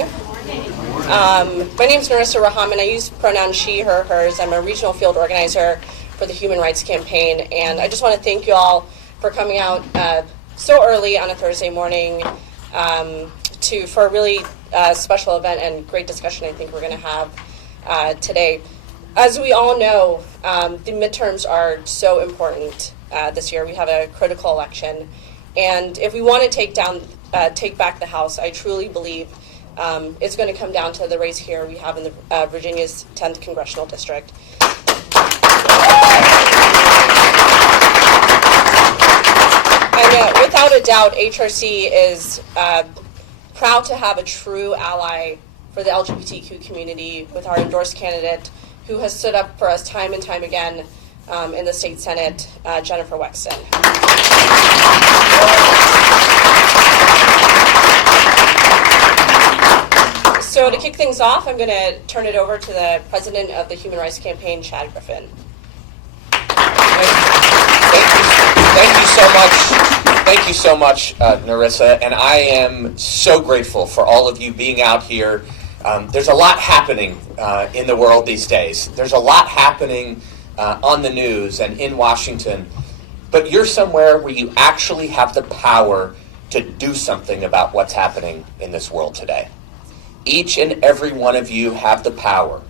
everyone. My name is Narissa Rahman. I use pronouns she, her, hers. I'm a regional field organizer for the Human Rights Campaign, and I just want to thank you all for coming out so early on a Thursday morning for a really special event and great discussion I think we're going to have today. As we all know, the midterms are so important this year. We have a critical election, and if we want to take back the House, I truly believe it's going to come down to the race here we have in the Virginia's 10th congressional district. And without a doubt, HRC is proud to have a true ally for the LGBTQ community with our endorsed candidate who has stood up for us time and time again in the state Senate, Jennifer Wexton. So to kick things off, I'm going to turn it over to the president of the Human Rights Campaign, Chad Griffin. Thank you so much, Narissa, and I am so grateful for all of you being out here. There's a lot happening in the world these days. There's a lot happening on the news and in Washington, but you're somewhere where you actually have the power to do something about what's happening in this world today. Each and every one of you have the power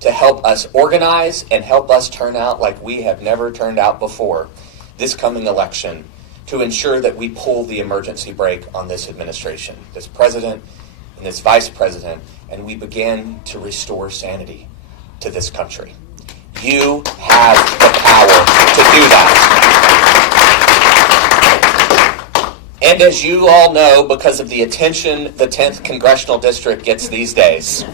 to help us organize and help us turn out like we have never turned out before this coming election to ensure that we pull the emergency brake on this administration, this president and this vice president, and we begin to restore sanity to this country. You have the power to do that. And as you all know, because of the attention the 10th Congressional District gets these days,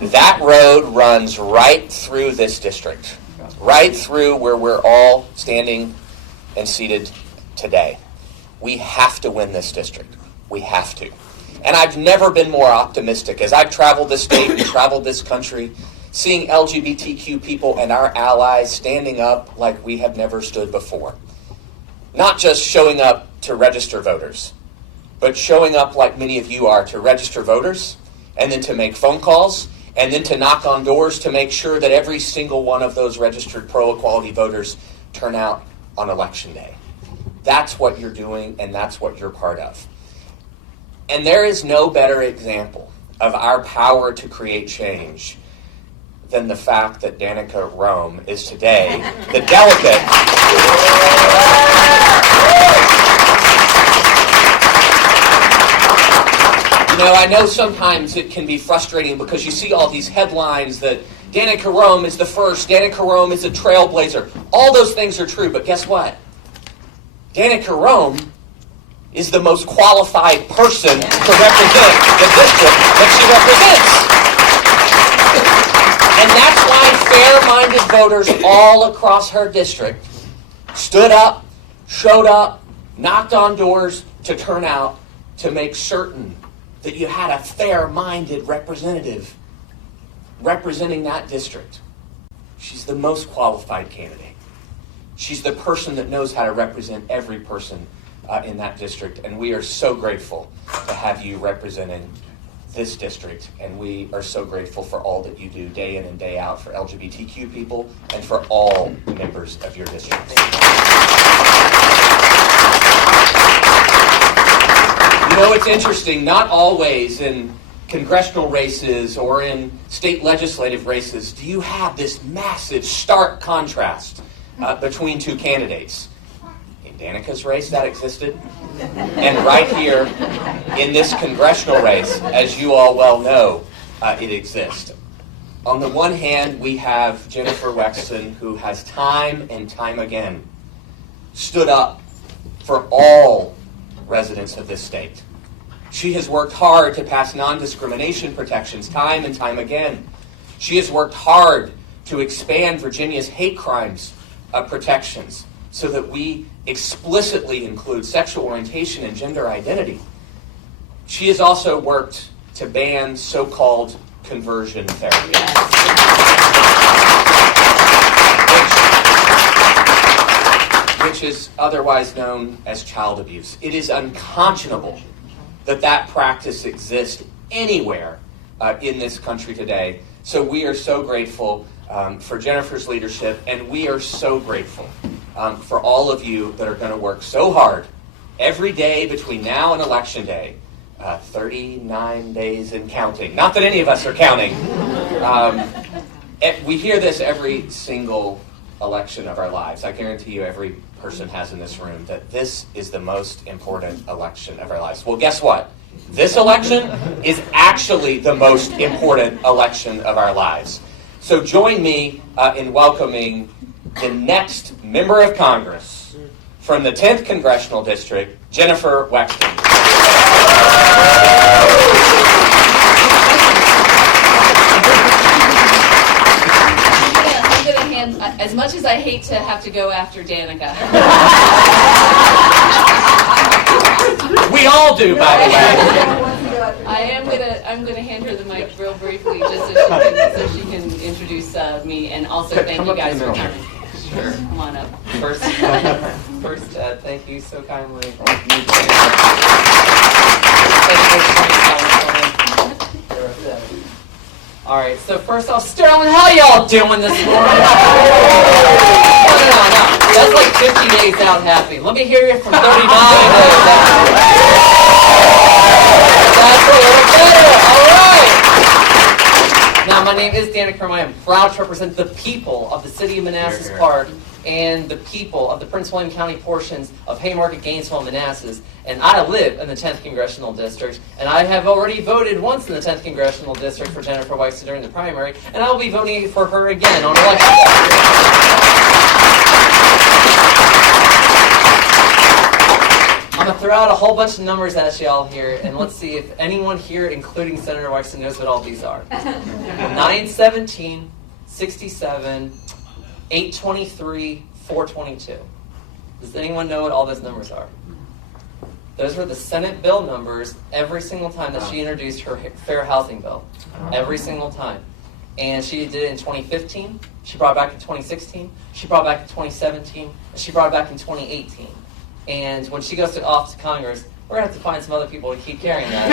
that road runs right through this district, right through where we're all standing and seated today. We have to win this district. We have to. And I've never been more optimistic. As I've traveled this state and traveled this country, seeing LGBTQ people and our allies standing up like we have never stood before. Not just showing up to register voters, but showing up like many of you are to register voters, and then to make phone calls, and then to knock on doors to make sure that every single one of those registered pro-equality voters turn out on Election Day. That's what you're doing, and that's what you're part of. And there is no better example of our power to create change than the fact that Danica Rome is today the delegate. You know, I know sometimes it can be frustrating because you see all these headlines that Danica Rome is the first, Danica Rome is a trailblazer. All those things are true, but guess what? Danica Rome is the most qualified person to represent the district that she represents. And that's why fair-minded voters all across her district stood up, showed up, knocked on doors to turn out to make certain that you had a fair-minded representative representing that district. She's the most qualified candidate. She's the person that knows how to represent every person in that district, and we are so grateful to have you representing this district, and we are so grateful for all that you do day in and day out for LGBTQ people and for all members of your district. You know, it's interesting, not always in congressional races or in state legislative races do you have this massive, stark contrast between two candidates. In Danica's race, that existed. And right here in this congressional race, as you all well know, it exists. On the one hand, we have Jennifer Wexton, who has time and time again stood up for all residents of this state. She has worked hard to pass non-discrimination protections time and time again. She has worked hard to expand Virginia's hate crimes protections so that we explicitly include sexual orientation and gender identity. She has also worked to ban so-called conversion therapy, which is otherwise known as child abuse. It is unconscionable that practice exists anywhere in this country today. So we are so grateful for Jennifer's leadership, and we are so grateful for all of you that are going to work so hard every day between now and Election Day. 39 days and counting. Not that any of us are counting. We hear this every single election of our lives. I guarantee you every person has in this room that this is the most important election of our lives. Well, guess what? This election is actually the most important election of our lives. So join me in welcoming the next member of Congress from the 10th Congressional District, Jennifer Wexton. I'm going to hand, as much as I hate to have to go after Danica. We all do, by the way. I'm gonna hand her the mic real briefly, just so she can introduce me, and also thank you guys for coming. Sure. Come on up. First, thank you so kindly. All right, so first off, Sterling, how y'all doing this morning? No. That's like 50 days out happy. Let me hear you from 39 days out. That's a little better. All right. Now, my name is Danica. I am proud to represent the people of the city of Manassas Park and the people of the Prince William County portions of Haymarket, Gainesville, and Manassas. And I live in the 10th Congressional District, and I have already voted once in the 10th Congressional District for Jennifer Wexton during the primary, and I will be voting for her again on election day. I'm going to throw out a whole bunch of numbers at y'all here, and let's see if anyone here, including Senator Wexton, knows what all these are. 917, 67, 823, 422. Does anyone know what all those numbers are? Those were the Senate bill numbers every single time that she introduced her fair housing bill. Every single time. And she did it in 2015, she brought it back in 2016, she brought it back in 2017, and she brought it back in 2018. And when she goes off to Congress, we're going to have to find some other people to keep carrying that.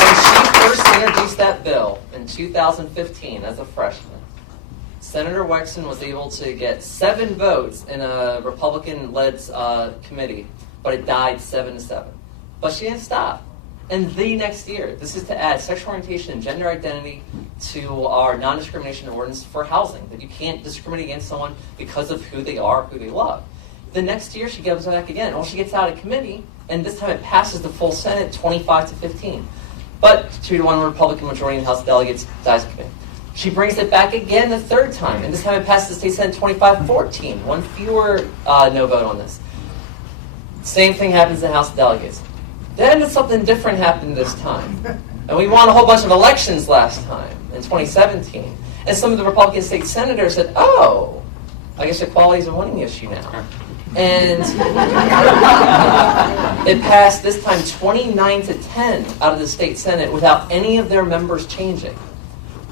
When she first introduced that bill in 2015 as a freshman, Senator Wexton was able to get 7 votes in a Republican-led committee, but it died 7-7. But she didn't stop. And the next year, this is to add sexual orientation and gender identity to our non-discrimination ordinance for housing, that you can't discriminate against someone because of who they are, who they love. The next year, she goes back again. Well, she gets out of committee, and this time it passes the full Senate 25-15. But 2-1 Republican majority in the House of Delegates, dies of committee. She brings it back again the third time, and this time it passes the state Senate 25-14. One fewer no vote on this. Same thing happens in the House of Delegates. Then something different happened this time. And we won a whole bunch of elections last time, in 2017. And some of the Republican state senators said, oh, I guess equality is a winning issue now. And it passed this time 29-10 out of the state Senate without any of their members changing.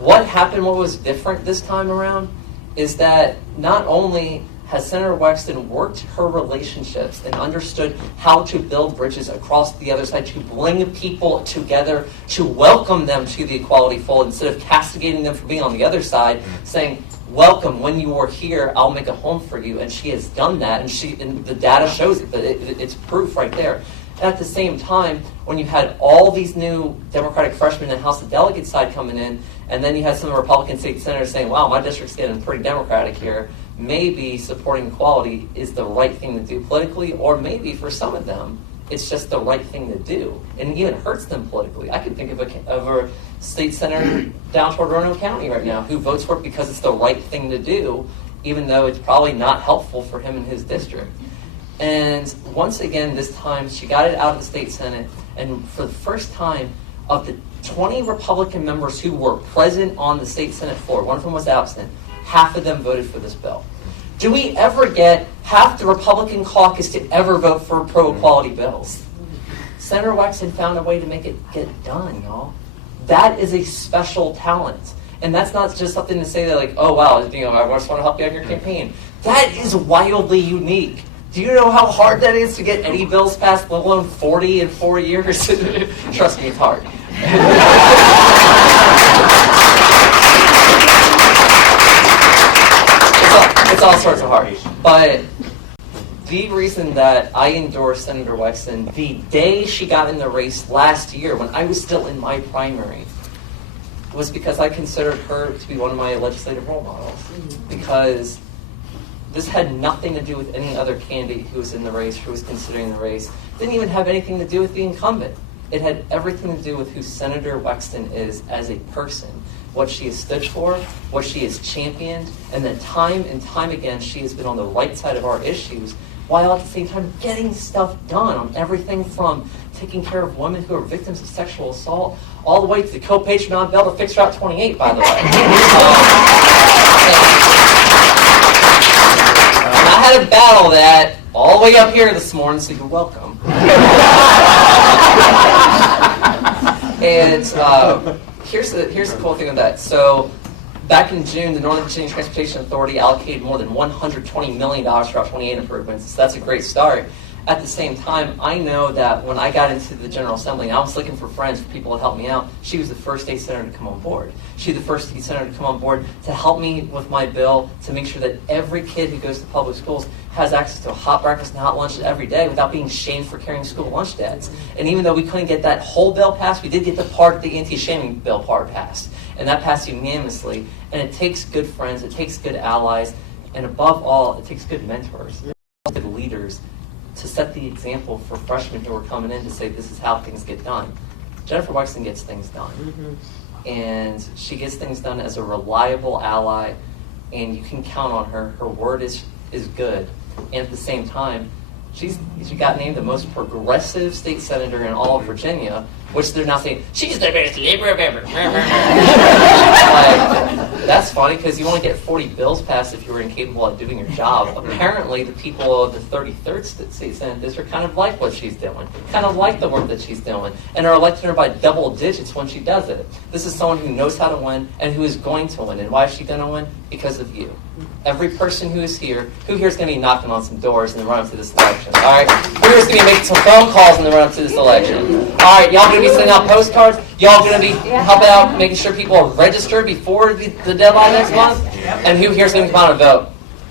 What happened, what was different this time around, is that not only has Senator Wexton worked her relationships and understood how to build bridges across the other side, to bring people together, to welcome them to the equality fold instead of castigating them for being on the other side, saying, welcome, when you are here, I'll make a home for you. And she has done that, and the data shows it, but it's proof right there. And at the same time, when you had all these new Democratic freshmen in the House of Delegates side coming in, and then you had some of the Republican state senators saying, wow, my district's getting pretty Democratic here, maybe supporting equality is the right thing to do politically, or maybe for some of them, it's just the right thing to do. And it even hurts them politically. I can think of a state senator down toward Roanoke County right now who votes for it because it's the right thing to do, even though it's probably not helpful for him in his district. And once again, this time, she got it out of the state Senate, and for the first time, of the 20 Republican members who were present on the state Senate floor, one of them was absent, half of them voted for this bill. Do we ever get half the Republican caucus to ever vote for pro-equality bills? Senator Wexton found a way to make it get done, y'all. That is a special talent. And that's not just something to say that, like, oh, wow, I just want to help you out in your campaign. That is wildly unique. Do you know how hard that is to get any bills passed, let alone 40 in 4 years? Trust me, it's hard. It's all sorts of hard. But the reason that I endorsed Senator Wexton the day she got in the race last year, when I was still in my primary, was because I considered her to be one of my legislative role models. Because this had nothing to do with any other candidate who was in the race, who was considering the race. Didn't even have anything to do with the incumbent. It had everything to do with who Senator Wexton is as a person, what she has stood for, what she has championed, and that time and time again she has been on the right side of our issues, while at the same time getting stuff done on everything from taking care of women who are victims of sexual assault, all the way to the co-patron bill to fix Route 28, by the way. I had to battle that all the way up here this morning, so you're welcome. And here's the cool thing of that. So back in June, the Northern Virginia Transportation Authority allocated more than $120 million for Route 28 improvements. So that's a great start. At the same time, I know that when I got into the General Assembly, and I was looking for friends, for people to help me out, she was the first state senator to come on board. She was the first state senator to come on board to help me with my bill to make sure that every kid who goes to public schools has access to a hot breakfast and hot lunch every day without being shamed for carrying school lunch dads. And even though we couldn't get that whole bill passed, we did get the anti-shaming bill part passed. And that passed unanimously. And it takes good friends, it takes good allies, and above all, it takes good mentors, good leaders, to set the example for freshmen who are coming in to say this is how things get done. Jennifer Wexton gets things done. And she gets things done as a reliable ally, and you can count on her. Her word is good. And at the same time, she got named the most progressive state senator in all of Virginia, which they're now saying, she's the best liberal ever. That's funny, because you only get 40 bills passed if you were incapable of doing your job. Apparently, the people of the 33rd State Senate District kind of like what she's doing, kind of like the work that she's doing, and are electing her by double digits when she does it. This is someone who knows how to win and who is going to win. And why is she going to win? Because of you. Every person who is here is going to be knocking on some doors in the run-up to this election. All right? Who here is going to be making some phone calls in the run-up to this election? All right, y'all going to be sending out postcards? Y'all going to be helping out, making sure people register before the deadline next month? And who here is going to come out and vote?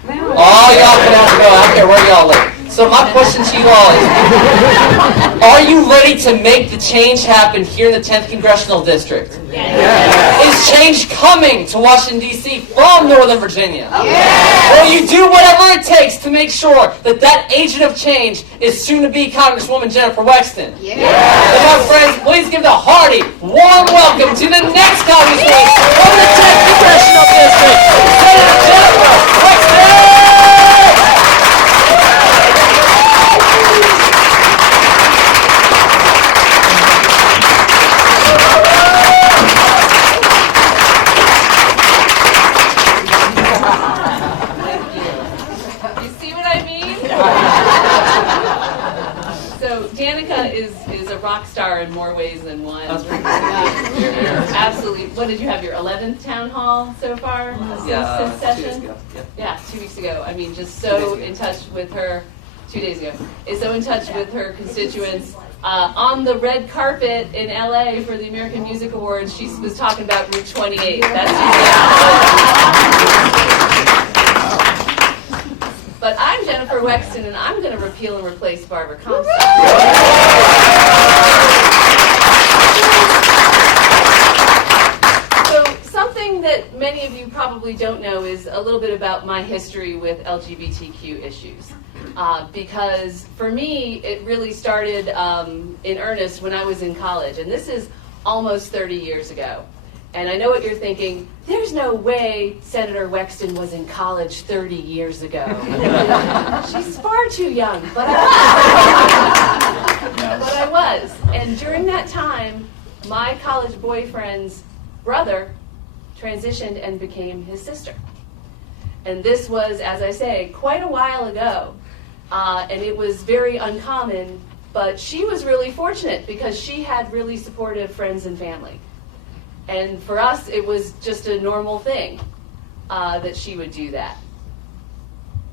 All y'all come out and vote. I don't care where y'all live. So my question to you all is, are you ready to make the change happen here in the 10th Congressional District? Yes. Is change coming to Washington, D.C. from Northern Virginia? Yes. Will you do whatever it takes to make sure that that agent of change is soon to be Congresswoman Jennifer Wexton? Yes. And my friends, please give the hearty, warm welcome to the next Congresswoman from the 10th Congressional District, Senator Jennifer Wexton! Is a rock star in more ways than one. Absolutely. What did you have, your 11th town hall so far since session? 2 days ago. Yeah, 2 weeks ago. I mean, just so in touch with her, 2 days ago, is so in touch with her constituents. On the red carpet in LA for the American Music Awards, she was talking about Route 28. But I'm Jennifer Wexton, and I'm going to repeal and replace Barbara Comstock. So something that many of you probably don't know is a little bit about my history with LGBTQ issues. Because for me, it really started in earnest when I was in college, and this is almost 30 years ago. And I know what you're thinking, there's no way Senator Wexton was in college 30 years ago. She's far too young, but I was. And during that time, my college boyfriend's brother transitioned and became his sister. And this was, as I say, quite a while ago. And it was very uncommon, but she was really fortunate because she had really supportive friends and family. And for us, it was just a normal thing that she would do that.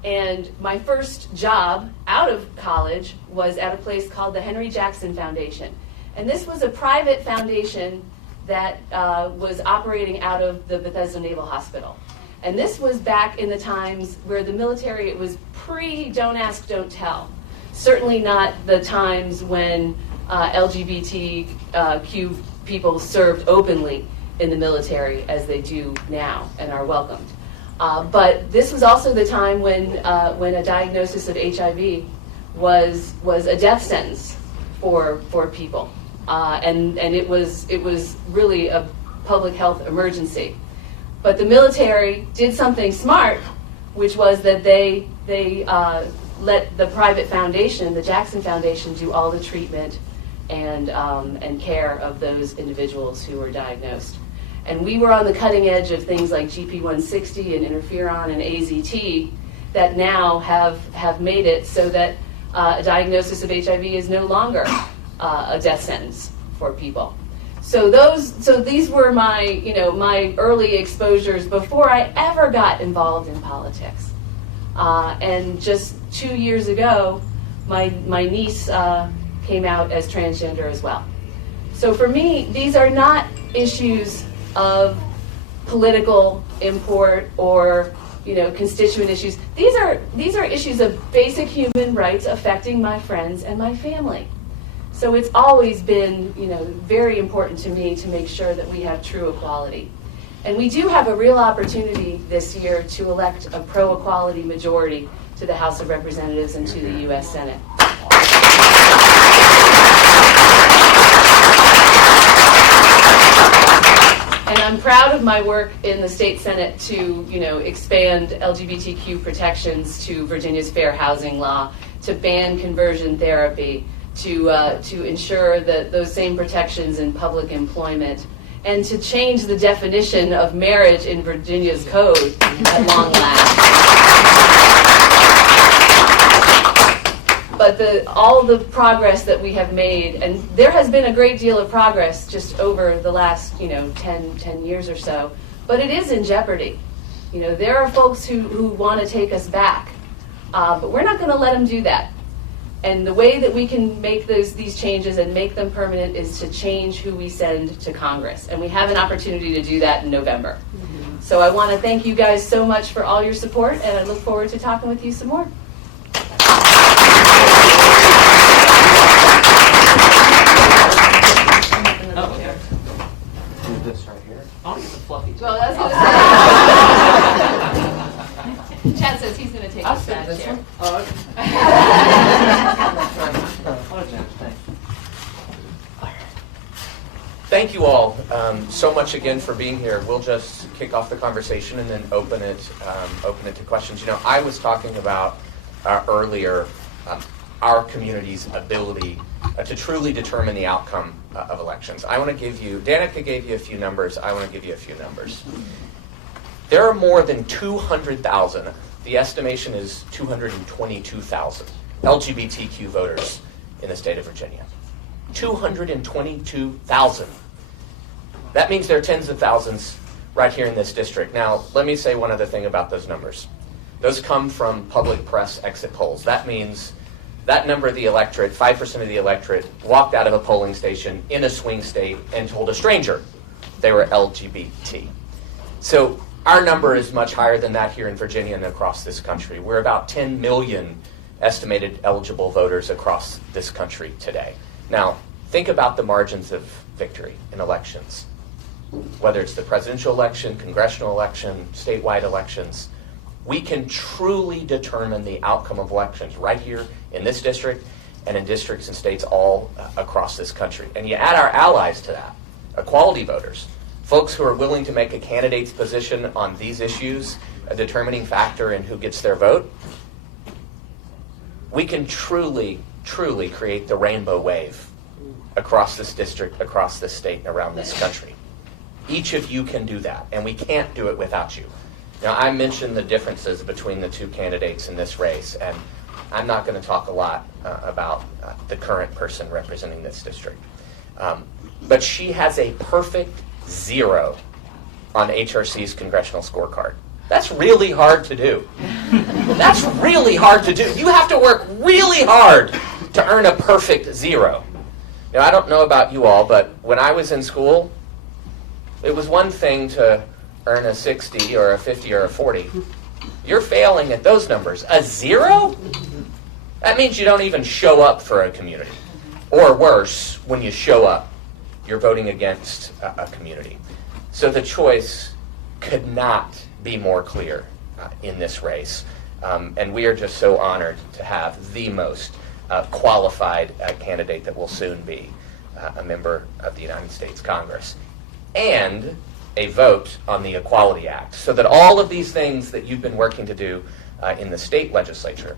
And my first job out of college was at a place called the Henry Jackson Foundation. And this was a private foundation that was operating out of the Bethesda Naval Hospital. And this was back in the times where the military, it was pre-don't ask, don't tell. Certainly not the times when LGBTQ people served openly in the military as they do now and are welcomed. But this was also the time when a diagnosis of HIV was a death sentence for people, and it was really a public health emergency. But the military did something smart, which was that they let the private foundation, the Jackson Foundation, do all the treatment and care of those individuals who were diagnosed. And we were on the cutting edge of things like GP160 and interferon and AZT that now have made it so that a diagnosis of HIV is no longer a death sentence for people. So these were my early exposures before I ever got involved in politics. And just 2 years ago, my niece came out as transgender as well. So for me, these are not issues of political import or constituent issues. These are issues of basic human rights affecting my friends and my family. So it's always been very important to me to make sure that we have true equality. And we do have a real opportunity this year to elect a pro-equality majority to the House of Representatives and to the U.S. Senate. And I'm proud of my work in the state Senate to, expand LGBTQ protections to Virginia's fair housing law, to ban conversion therapy, to ensure that those same protections in public employment, and to change the definition of marriage in Virginia's code at long last. But all the progress that we have made, and there has been a great deal of progress just over the last 10 years or so, but it is in jeopardy. There are folks who want to take us back, but we're not going to let them do that. And the way that we can make these changes and make them permanent is to change who we send to Congress. And we have an opportunity to do that in November. Mm-hmm. So I want to thank you guys so much for all your support, and I look forward to talking with you some more. Do this right here. I want to get the fluffy. Well, that's going to say. Chad says he's going to take this bad chair. Oh, okay. Thank you all so much again for being here. We'll just kick off the conversation and then open it to questions. I was talking about earlier our community's ability to truly determine the outcome of elections. I want to give you, Danica gave you a few numbers. I want to give you a few numbers. There are more than 200,000, the estimation is 222,000 LGBTQ voters in the state of Virginia. 222,000. That means there are tens of thousands right here in this district. Now, let me say one other thing about those numbers. Those come from public press exit polls. That means that number of the electorate, 5% of the electorate, walked out of a polling station in a swing state and told a stranger they were LGBT. So our number is much higher than that here in Virginia and across this country. We're about 10 million estimated eligible voters across this country today. Now, think about the margins of victory in elections, whether it's the presidential election, congressional election, statewide elections. We can truly determine the outcome of elections right here in this district and in districts and states all across this country. And you add our allies to that, equality voters, folks who are willing to make a candidate's position on these issues a determining factor in who gets their vote. We can truly create the rainbow wave across this district, across this state, and around this country. Each of you can do that, and we can't do it without you. Now, I mentioned the differences between the two candidates in this race, and I'm not going to talk a lot about the current person representing this district. But she has a perfect 0 on HRC's congressional scorecard. That's really hard to do. That's really hard to do. You have to work really hard to earn a perfect 0. Now, I don't know about you all, but when I was in school, it was one thing to earn a 60 or a 50 or a 40. You're failing at those numbers. A 0? That means you don't even show up for a community. Or worse, when you show up, you're voting against a community. So the choice could not be more clear in this race. And we are just so honored to have the most qualified candidate that will soon be a member of the United States Congress. And a vote on the Equality Act, so that all of these things that you've been working to do in the state legislature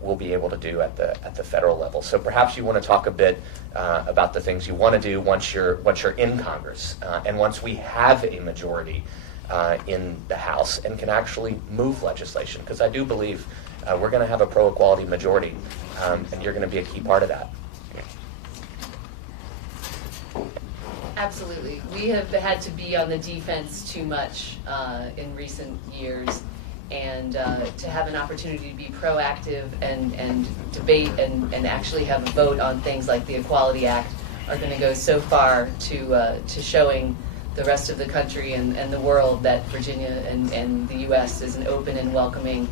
will be able to do at the federal level. So perhaps you want to talk a bit about the things you want to do once you're in Congress and once we have a majority in the House and can actually move legislation, because I do believe we're going to have a pro-equality majority, and you're going to be a key part of that. Absolutely. We have had to be on the defense too much in recent years, and to have an opportunity to be proactive and debate and actually have a vote on things like the Equality Act are going to go so far to showing the rest of the country and the world that Virginia and the U.S. is an open and welcoming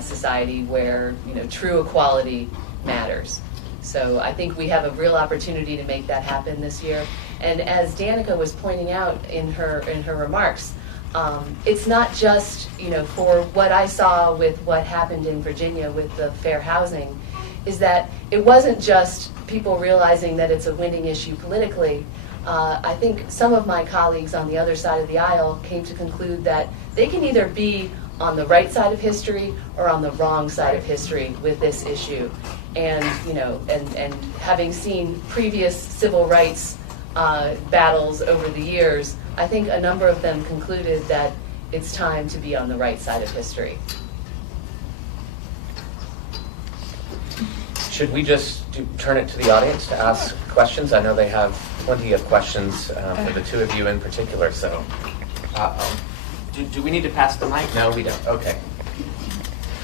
society where true equality matters. So I think we have a real opportunity to make that happen this year. And as Danica was pointing out in her remarks, it's not just for what I saw with what happened in Virginia with the fair housing, is that it wasn't just people realizing that it's a winning issue politically. I think some of my colleagues on the other side of the aisle came to conclude that they can either be on the right side of history or on the wrong side of history with this issue. And and having seen previous civil rights battles over the years, I think a number of them concluded that it's time to be on the right side of history. Should we just turn it to the audience to ask questions? I know they have plenty of questions for the two of you in particular. So, do we need to pass the mic? No, we don't. Okay.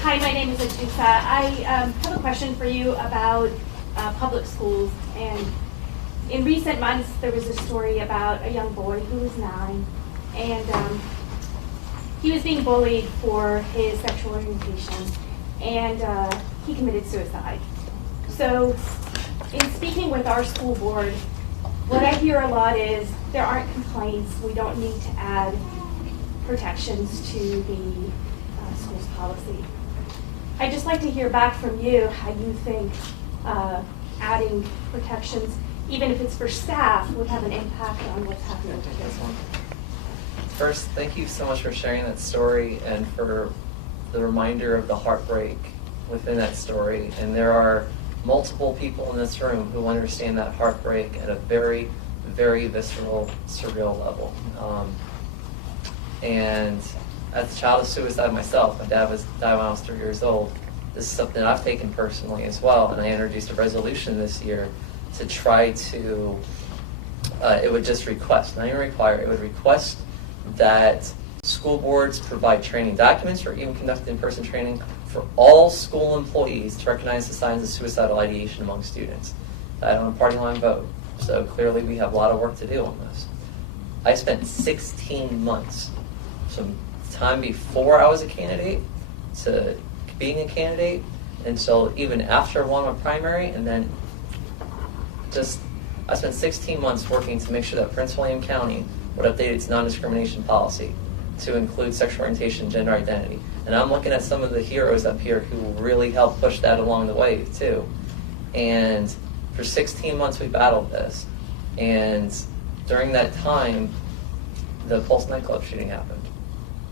Hi, my name is Ajusa. I have a question for you about public schools. And in recent months, there was a story about a young boy who was 9, and he was being bullied for his sexual orientation, and he committed suicide. So, in speaking with our school board, what I hear a lot is there aren't complaints. We don't need to add protections to the school's policy. I'd just like to hear back from you how you think adding protections, even if it's for staff, would have an impact on what's happening with this one. First, thank you so much for sharing that story and for the reminder of the heartbreak within that story. And there are multiple people in this room who understand that heartbreak at a very, very visceral, surreal level. And as a child of suicide myself, my dad died when I was 3 years old. This is something I've taken personally as well, and I introduced a resolution this year to try to, it would just request, not even require, it would request that school boards provide training documents or even conduct in-person training for all school employees to recognize the signs of suicidal ideation among students. I don't have a party line vote, so clearly we have a lot of work to do on this. I spent 16 months, some time before I was a candidate to being a candidate, and so even after I won my primary, and then I spent 16 months working to make sure that Prince William County would update its non-discrimination policy to include sexual orientation and gender identity. And I'm looking at some of the heroes up here who really helped push that along the way too. And for 16 months we battled this. And during that time, the Pulse nightclub shooting happened.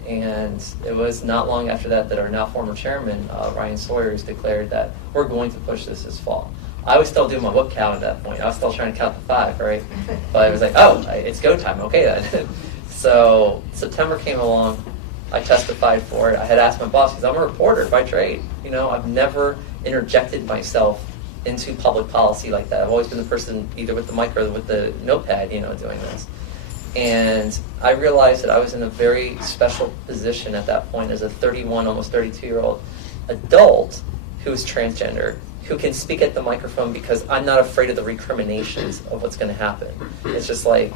And it was not long after that our now former chairman, Ryan Sawyers, declared that we're going to push this fall. I was still doing my whip count at that point. I was still trying to count to 5, right? But it was like, oh, it's go time. Okay, then. So September came along. I testified for it. I had asked my boss, because I'm a reporter by trade. I've never interjected myself into public policy like that. I've always been the person either with the mic or with the notepad, doing this. And I realized that I was in a very special position at that point as a 31, almost 32-year-old adult who is transgender, who can speak at the microphone because I'm not afraid of the recriminations of what's going to happen. It's just like,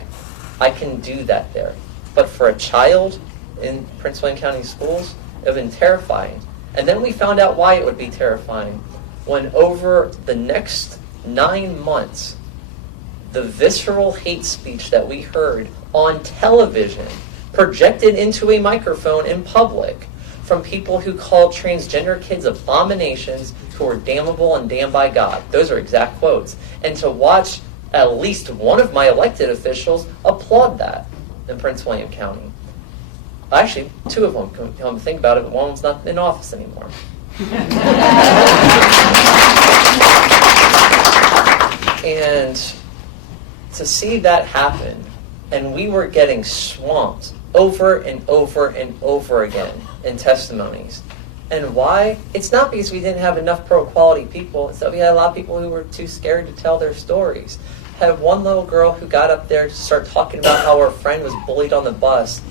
I can do that there. But for a child in Prince William County schools, it would have been terrifying. And then we found out why it would be terrifying when over the next 9 months, the visceral hate speech that we heard on television, projected into a microphone in public, from people who called transgender kids abominations who are damnable and damned by God. Those are exact quotes. And to watch at least one of my elected officials applaud that in Prince William County. Actually, 2 of them, come to think about it, but one of them's not in office anymore. And to see that happen, and we were getting swamped over and over and over again in testimonies. And why? It's not because we didn't have enough pro-equality people. It's that we had a lot of people who were too scared to tell their stories. I had one little girl who got up there to start talking about how her friend was bullied on the bus,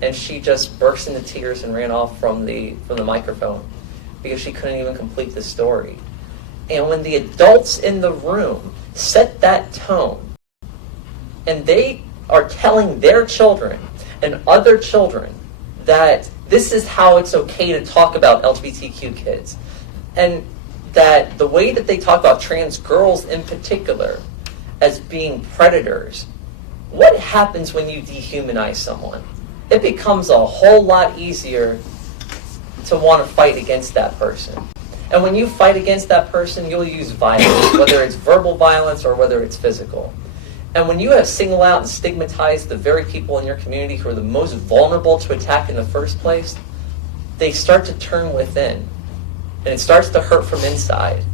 and she just burst into tears and ran off from the microphone because she couldn't even complete the story. And when the adults in the room set that tone, and they are telling their children and other children that this is how it's okay to talk about LGBTQ kids, and that the way that they talk about trans girls in particular as being predators, what happens when you dehumanize someone? It becomes a whole lot easier to want to fight against that person. And when you fight against that person, you'll use violence, whether it's verbal violence or whether it's physical. And when you have singled out and stigmatized the very people in your community who are the most vulnerable to attack in the first place, they start to turn within. And it starts to hurt from inside.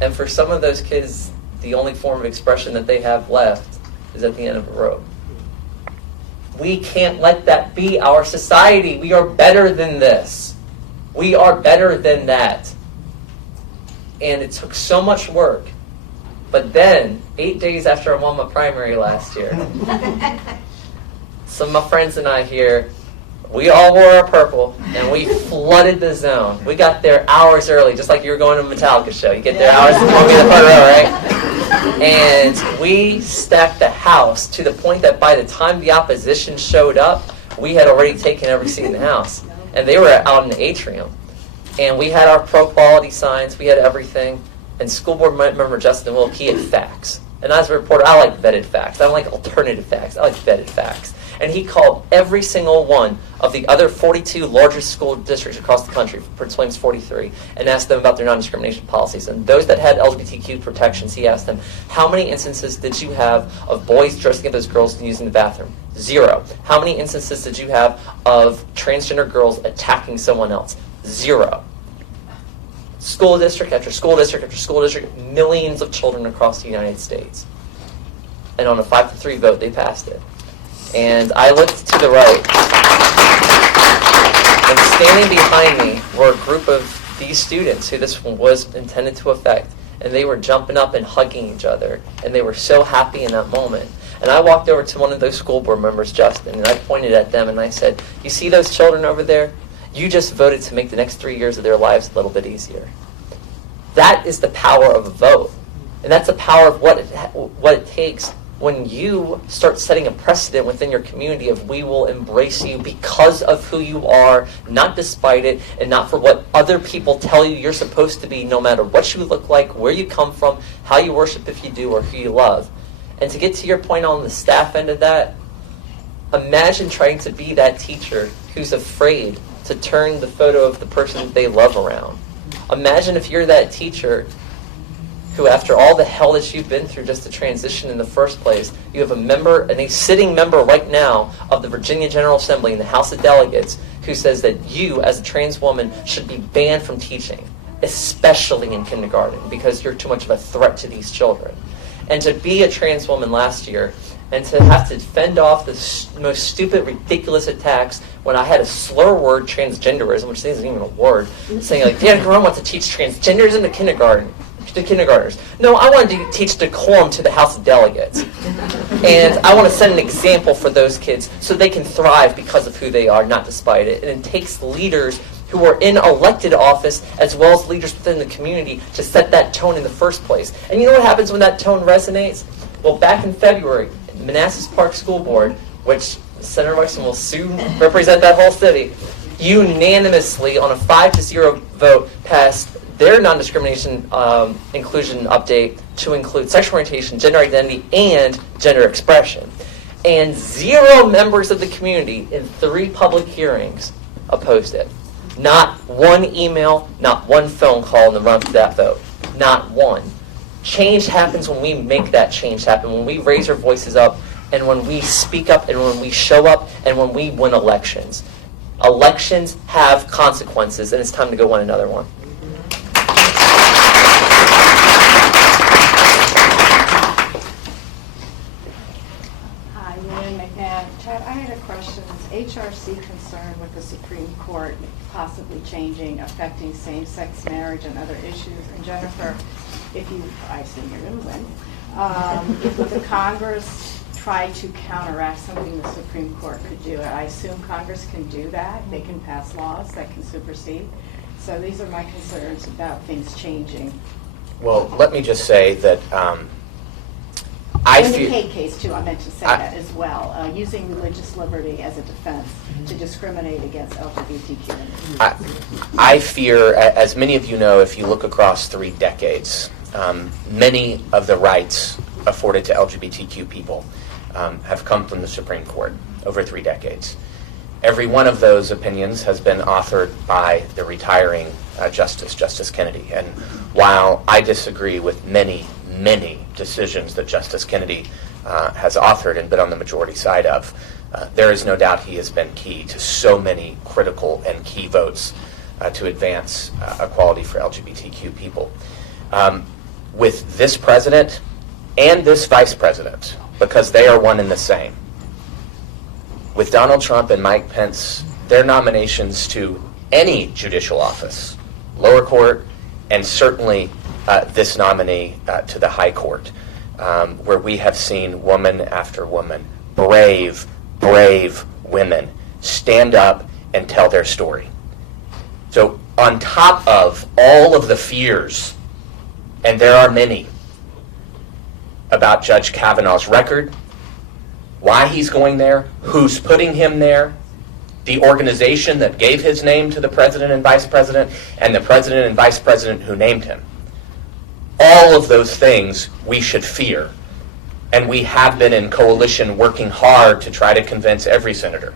And for some of those kids, the only form of expression that they have left is at the end of a rope. We can't let that be our society. We are better than this. We are better than that. And it took so much work. But then, 8 days after I won my primary last year, some of my friends and I here, we all wore our purple, and we flooded the zone. We got there hours early, just like you were going to a Metallica show. You get there hours before we in the front row, right? And we stacked the house to the point that by the time the opposition showed up, we had already taken every seat in the house. And they were out in the atrium. And we had our pro-quality signs, we had everything. And school board member Justin Wilk, he had facts. And as a reporter, I like vetted facts. I don't like alternative facts. I like vetted facts. And he called every single one of the other 42 largest school districts across the country, Prince William's 43, and asked them about their non-discrimination policies. And those that had LGBTQ protections, he asked them, how many instances did you have of boys dressing up as girls and using the bathroom? 0. How many instances did you have of transgender girls attacking someone else? 0. School district after school district after school district, millions of children across the United States. And on a 5-3 vote, they passed it. And I looked to the right, and standing behind me were a group of these students who this was intended to affect. And they were jumping up and hugging each other. And they were so happy in that moment. And I walked over to one of those school board members, Justin, and I pointed at them and I said, you see those children over there? You just voted to make the next 3 years of their lives a little bit easier. That is the power of a vote. And that's the power of what it takes when you start setting a precedent within your community of we will embrace you because of who you are, not despite it, and not for what other people tell you you're supposed to be, no matter what you look like, where you come from, how you worship if you do, or who you love. And to get to your point on the staff end of that, imagine trying to be that teacher who's afraid to turn the photo of the person that they love around. Imagine if you're that teacher who, after all the hell that you've been through just to transition in the first place, you have a member, and a sitting member right now of the Virginia General Assembly in the House of Delegates who says that you, as a trans woman, should be banned from teaching, especially in kindergarten, because you're too much of a threat to these children. And to be a trans woman last year, and to have to fend off the most stupid, ridiculous attacks when I had a slur word, transgenderism, which isn't even a word, saying like, Dan Garone wants to teach transgenderism in kindergarten. to kindergartners. No, I wanted to teach decorum to the House of Delegates. And I want to set an example for those kids so they can thrive because of who they are, not despite it. And it takes leaders who are in elected office as well as leaders within the community to set that tone in the first place. And you know what happens when that tone resonates? Well, back in February, Manassas Park School Board, which Senator Wexton will soon represent that whole city, unanimously on a 5-0 vote passed their non-discrimination inclusion update to include sexual orientation, gender identity, and gender expression. And 0 members of the community in 3 public hearings opposed it. Not one email, not one phone call in the run to that vote. Not one. Change happens when we make that change happen, when we raise our voices up, and when we speak up, and when we show up, and when we win elections. Elections have consequences, and it's time to go win another one. Hi, Lynn McNabb. Chad, I had a question. Is HRC concerned with the Supreme Court possibly changing, affecting same-sex marriage and other issues? And Jennifer, I assume you're going to win, if the Congress tried to counteract something the Supreme Court could do, I assume Congress can do that. They can pass laws that can supersede. So these are my concerns about things changing. Well, let me just say that In the Kate case, too, I meant to say that as well, using religious liberty as a defense to discriminate against LGBTQ. I fear, as many of you know, if you look across 3 decades, many of the rights afforded to LGBTQ people have come from the Supreme Court over 3 decades. Every one of those opinions has been authored by the retiring Justice Kennedy. And while I disagree with many decisions that Justice Kennedy has authored and been on the majority side of, there is no doubt he has been key to so many critical and key votes to advance equality for LGBTQ people. With this president and this vice president, because they are one and the same, with Donald Trump and Mike Pence, their nominations to any judicial office, lower court, and certainly this nominee to the high court, where we have seen woman after woman, brave women, stand up and tell their story. So on top of all of the fears, and there are many, about Judge Kavanaugh's record, why he's going there, who's putting him there, the organization that gave his name to the president and vice president, and the president and vice president who named him. All of those things we should fear. And we have been in coalition working hard to try to convince every senator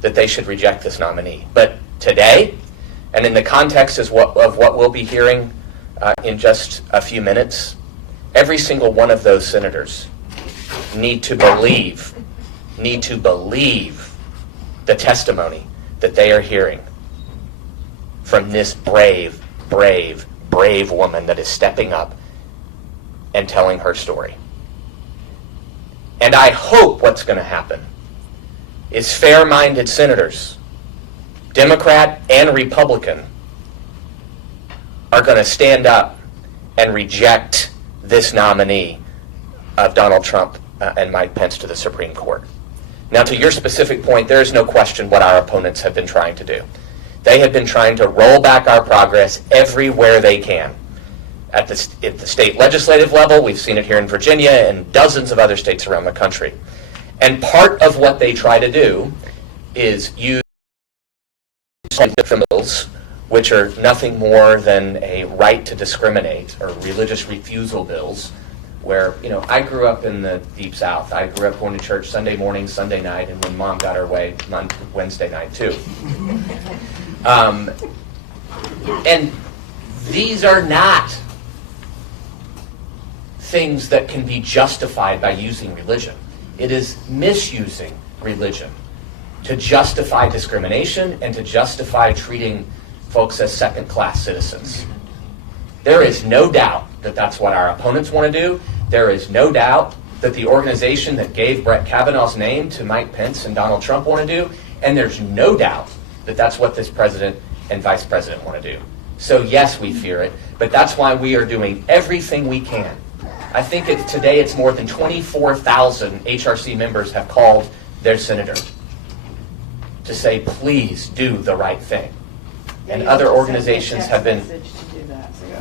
that they should reject this nominee. But today, and in the context of what we'll be hearing in just a few minutes, every single one of those senators need to believe the testimony that they are hearing from this brave woman that is stepping up and telling her story. And I hope what's going to happen is fair-minded senators, Democrat and Republican, are going to stand up and reject this nominee of Donald Trump and Mike Pence to the Supreme Court. Now, to your specific point, there is no question what our opponents have been trying to do. They have been trying to roll back our progress everywhere they can. At the state legislative level, we've seen it here in Virginia and dozens of other states around the country. And part of what they try to do is use bills, which are nothing more than a right to discriminate or religious refusal bills, where, I grew up in the Deep South. I grew up going to church Sunday morning, Sunday night, and when Mom got her way, Wednesday night too. And these are not things that can be justified by using religion. It is misusing religion to justify discrimination and to justify treating folks as second-class citizens. There is no doubt that that's what our opponents want to do. There is no doubt that the organization that gave Brett Kavanaugh's name to Mike Pence and Donald Trump want to do, and there's no doubt that that's what this president and vice president want to do. So yes, we fear it, but that's why we are doing everything we can. I think today it's more than 24,000 HRC members have called their senator to say, please do the right thing. And You other just organizations sent me a have been... text message to do that, so go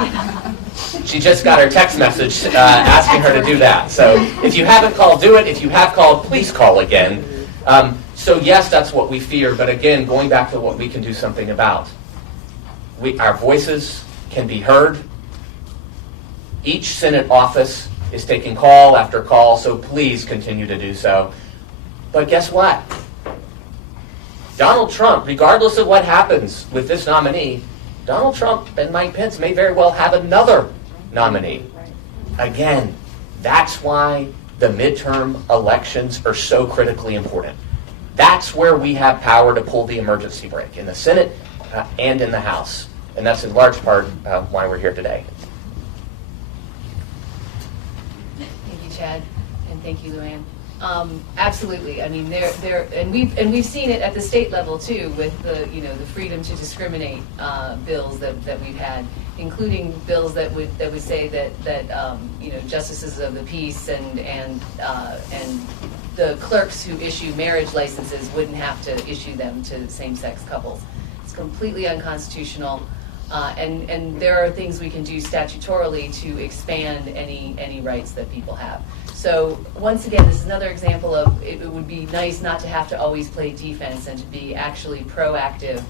ahead. She just got her text message asking her to do that. So if you haven't called, do it. If you have called, please call again. So yes, that's what we fear. But again, going back to what we can do something about. Our voices can be heard. Each Senate office is taking call after call, so please continue to do so. But guess what? Donald Trump, regardless of what happens with this nominee, Donald Trump and Mike Pence may very well have another nominee. Again, that's why the midterm elections are so critically important. That's where we have power to pull the emergency brake, in the Senate and in the House. And that's in large part why we're here today. Thank you, Chad, and thank you, Luann. Absolutely. I mean, we've seen it at the state level too, with the freedom to discriminate bills that we've had, including bills that would say that justices of the peace and the clerks who issue marriage licenses wouldn't have to issue them to same-sex couples. It's completely unconstitutional. And there are things we can do statutorily to expand any rights that people have. So once again, this is another example of it would be nice not to have to always play defense and to be actually proactive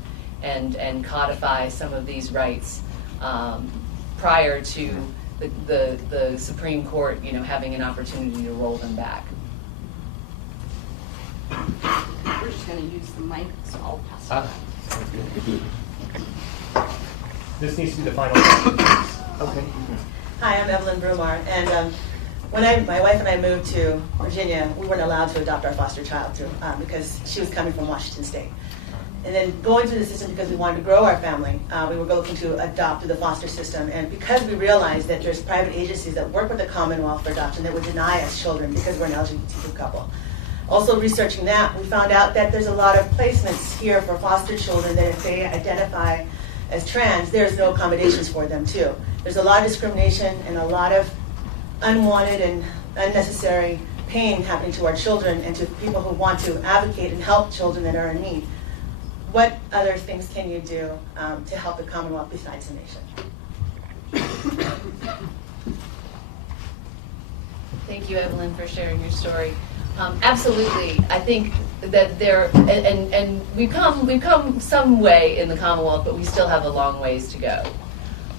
and codify some of these rights prior to the Supreme Court, having an opportunity to roll them back. We're just going to use the mic, so I'll pass it. This needs to be the final question, please. Okay. Hi, I'm Evelyn Brumar, and when my wife and I moved to Virginia, we weren't allowed to adopt our foster child because she was coming from Washington State. And then going through the system because we wanted to grow our family, we were looking to adopt through the foster system, and because we realized that there's private agencies that work with the Commonwealth for adoption that would deny us children because we're an LGBTQ couple. Also researching that, we found out that there's a lot of placements here for foster children that if they identify as trans, there's no accommodations for them too. There's a lot of discrimination and a lot of unwanted and unnecessary pain happening to our children and to people who want to advocate and help children that are in need. What other things can you do to help the Commonwealth besides the nation? Thank you, Evelyn, for sharing your story. Absolutely, I think that and we've come some way in the Commonwealth, but we still have a long ways to go.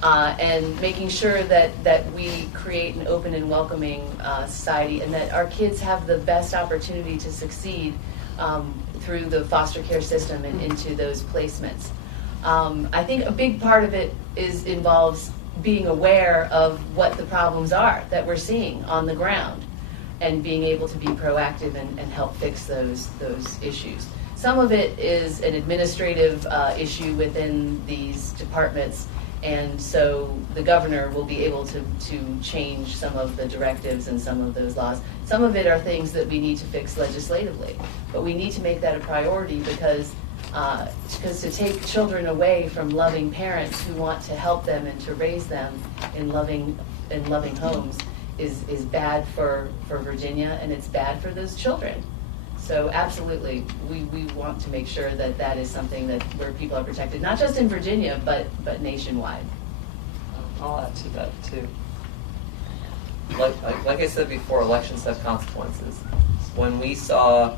And making sure that we create an open and welcoming society, and that our kids have the best opportunity to succeed through the foster care system and into those placements. I think a big part of it involves being aware of what the problems are that we're seeing on the ground, and being able to be proactive and help fix those issues. Some of it is an administrative issue within these departments, and so the governor will be able to change some of the directives and some of those laws. Some of it are things that we need to fix legislatively, but we need to make that a priority because to take children away from loving parents who want to help them and to raise them in loving homes is bad for Virginia, and it's bad for those children. So absolutely, we want to make sure that is something where people are protected, not just in Virginia, but nationwide. I'll add to that too. Like I said before, elections have consequences. When we saw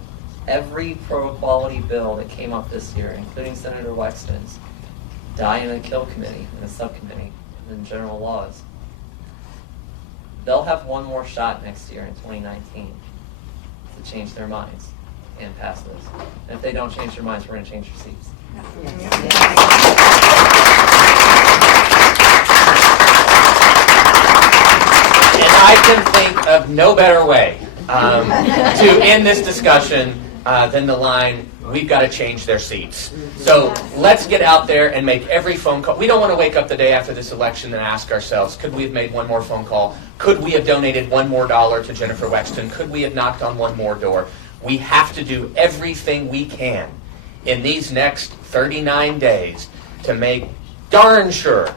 every pro-equality bill that came up this year, including Senator Wexton's, die in a kill committee, in a subcommittee, in general laws, they'll have one more shot next year in 2019 to change their minds and pass this. And if they don't change their minds, we're going to change their seats. And I can think of no better way to end this discussion than the line, we've got to change their seats. So let's get out there and make every phone call. We don't want to wake up the day after this election and ask ourselves, could we have made one more phone call? Could we have donated $1 more to Jennifer Wexton? Could we have knocked on one more door? We have to do everything we can. in these next 39 days to make darn sure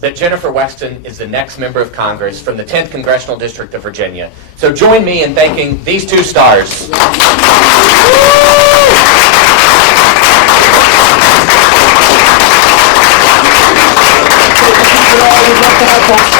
that Jennifer Wexton is the next member of Congress from the 10th Congressional District of Virginia. So join me in thanking these two stars. We'd love to have folks